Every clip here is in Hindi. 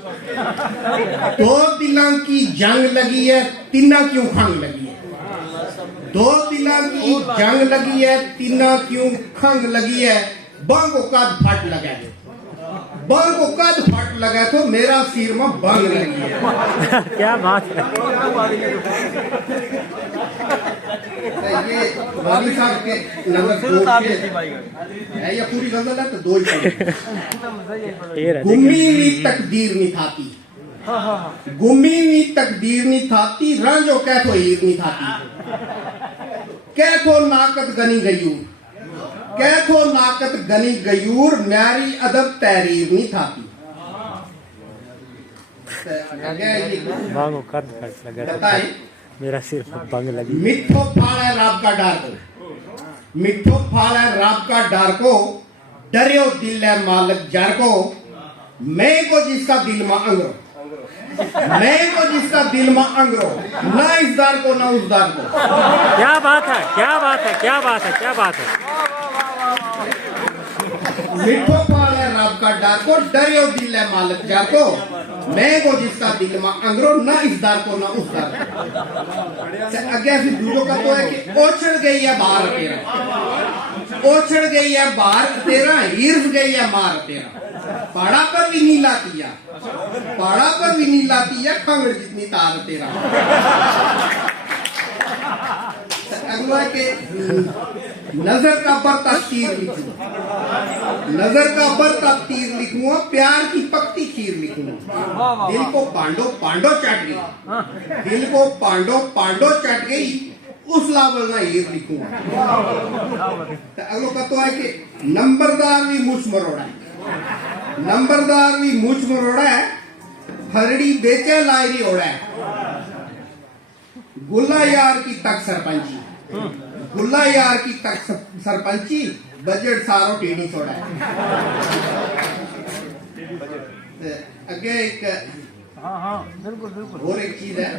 दो दिलों की जंग लगी है, तीना क्यों खंग लगी है। दो दिलों की जंग लगी है, तीना क्यों खंग लगी है। बंग को कद फट लगा है, बंग को कद फट लगा तो मेरा सिर में बंग लगी है। क्या बात है। ये वाली साहब के नंबर है या पूरी गजल है तो दो ही। गुम्मी हुई तकदीर नहीं थाती, गुम्मी हुई तकदीर नहीं थाती, रंजो कैथो हीर नहीं थाती। कैथो नाकत गनी गयूर, कैथो नाकत गनी गयूर, म्यारी अदब तहरीर नहीं थाती। बताए मेरा सिर बंग लगी। मिठो फाल है रब का डर को, मिठो फाल है रब का डर को, डरियो दिल है मालिक जर को। मैं को जिसका दिल में अंगरो, मैं को जिसका दिल में अंगरो, ना इस दर को ना उस दर को। क्या बात है, क्या बात है, क्या बात है, क्या बात है। मिठो फाल है रब का डर को, डरियो दिल है मालिक जर को। मैं को जिसका दिल में अंगरो, ना इस दर को ना उस दर को। अगे फिर दूसरों का तो है कि ओछड़ गई है बाहर तेरा, ओछड़ गई है बाहर तेरा, हिरस गई है मार तेरा। पहाड़ा पर भी नहीं लाती है, पहाड़ा पर भी नहीं लाती है, खंगड़ जितनी तार तेरा। अगला के नजर का बरता तीर लिखूंगा, नजर का बरता तीर लिखूंगा, प्यार की पकती खीर लिखूंगा। दिल को पांडो पांडो चट गई, दिल को पांडो पांडो चट गई, उस लावल ना हीर लिखूंगा। अगलो का तो है कि नंबरदार भी मुझ मरोड़ा है, नंबरदार भी मुझ मरोड़ा है, हरड़ी बेचे लायरी ओढ़ा है। गुल्ला यार की तक सरपंची, गुल्ला यार की तक सरपंची, बजट सारो टीडी सोड़ा है। अगे एक और एक चीज है,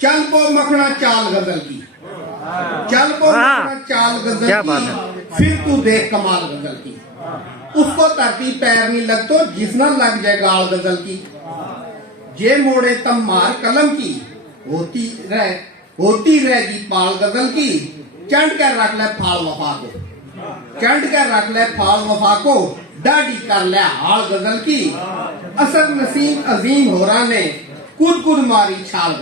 चल पो मखना चाल गजल की, चल पो मखना चाल गजल की, फिर तू देख कमाल गजल की। उसको धरती पैर नहीं लगतो, जिसना लग जाए गाल गजल की। जे मोड़े तम मार कलम की, होती रहेगी पाल गजल की। चंड कर रख ले फाल वफा को, चंड कर रख ले फाल वफा को, दाढ़ी कर ले हाल गजल की। असर नसीम अजीम होरा ने कूद कूद मारी छाल।